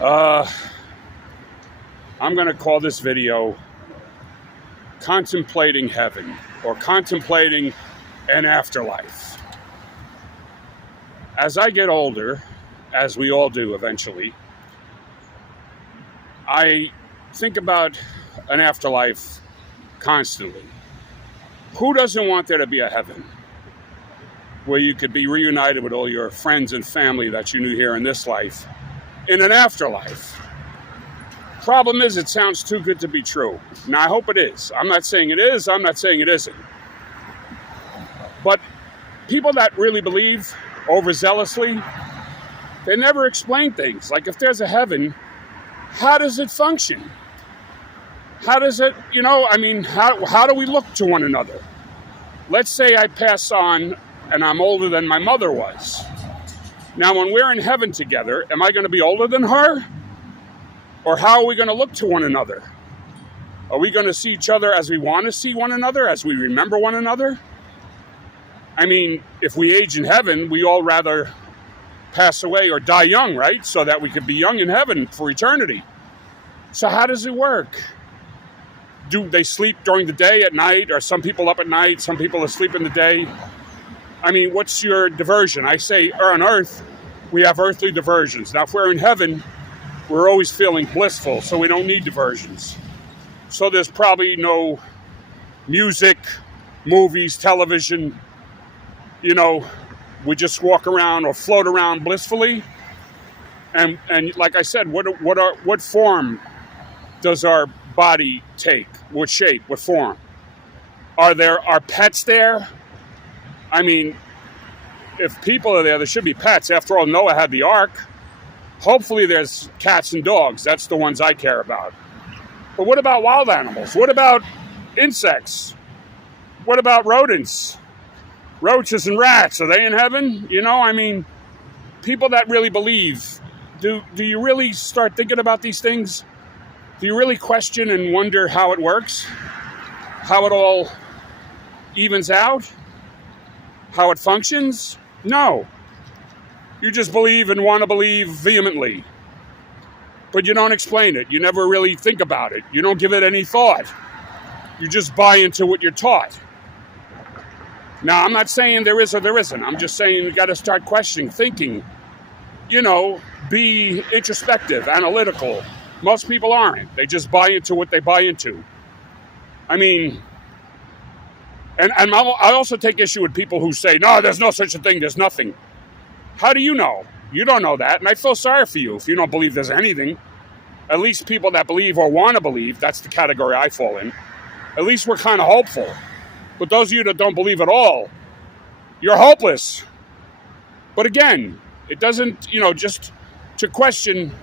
I'm going to call this video Contemplating Heaven or Contemplating an Afterlife. As I get older, as we all do eventually, I think about an afterlife constantly. Who doesn't want there to be a heaven where you could be reunited with all your friends and family that you knew here in this life in an afterlife? Problem is, it sounds too good to be true. Now, I hope it is. I'm not saying it is. I'm not saying it isn't. But people that really believe overzealously, they never explain things. Like, if there's a heaven, how does it function? How does it, how do we look to one another? Let's say I pass on and I'm older than my mother was. Now, when we're in heaven together, am I going to be older than her? Or how are we going to look to one another? Are we going to see each other as we want to see one another, as we remember one another? I mean, if we age in heaven, we all rather pass away or die young, right? So that we could be young in heaven for eternity. So how does it work? Do they sleep during the day at night? Are some people up at night? Some people asleep in the day? I mean, what's your diversion? I say on earth, we have earthly diversions. Now, if we're in heaven, we're always feeling blissful, so we don't need diversions. So there's probably no music, movies, television. We just walk around or float around blissfully. And like I said, what form does our body take? What shape? What form? Are pets there? I mean, if people are there should be pets. After all, Noah had the ark. Hopefully there's cats and dogs. That's the ones I care about. But what about wild animals? What about insects? What about rodents? Roaches and rats, are they in heaven? People that really believe, do you really start thinking about these things? Do you really question and wonder how it works? How it all evens out? How it functions? No. You just believe and want to believe vehemently. But you don't explain it. You never really think about it. You don't give it any thought. You just buy into what you're taught. Now, I'm not saying there is or there isn't. I'm just saying you got to start questioning, thinking. Be introspective, analytical. Most people aren't. They just buy into what they buy into. And I also take issue with people who say, no, there's no such a thing, there's nothing. How do you know? You don't know that, and I feel sorry for you if you don't believe there's anything. At least people that believe or want to believe, that's the category I fall in. At least we're kind of hopeful. But those of you that don't believe at all, you're hopeless. But again, it doesn't, just to question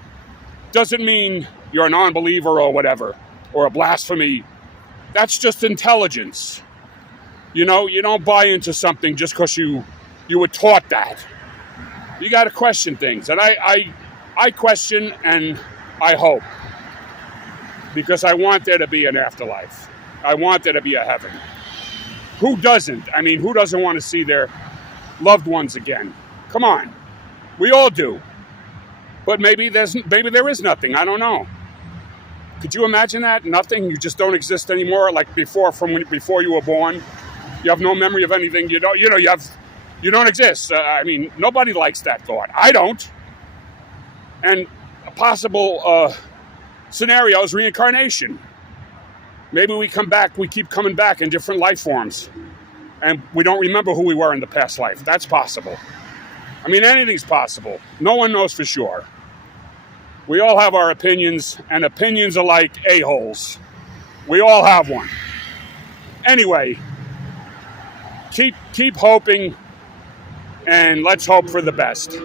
doesn't mean you're a non-believer or whatever, or a blasphemy. That's just intelligence. You don't buy into something just because you were taught that. You got to question things. And I question and I hope. Because I want there to be an afterlife. I want there to be a heaven. Who doesn't? Who doesn't want to see their loved ones again? Come on. We all do. But maybe there is nothing. I don't know. Could you imagine that? Nothing? You just don't exist anymore, like before you were born. You have no memory of anything. You don't exist. Nobody likes that thought. I don't. And a possible scenario is reincarnation. Maybe we come back, we keep coming back in different life forms. And we don't remember who we were in the past life. That's possible. Anything's possible. No one knows for sure. We all have our opinions, and opinions are like a-holes. We all have one. Anyway, keep hoping, and let's hope for the best.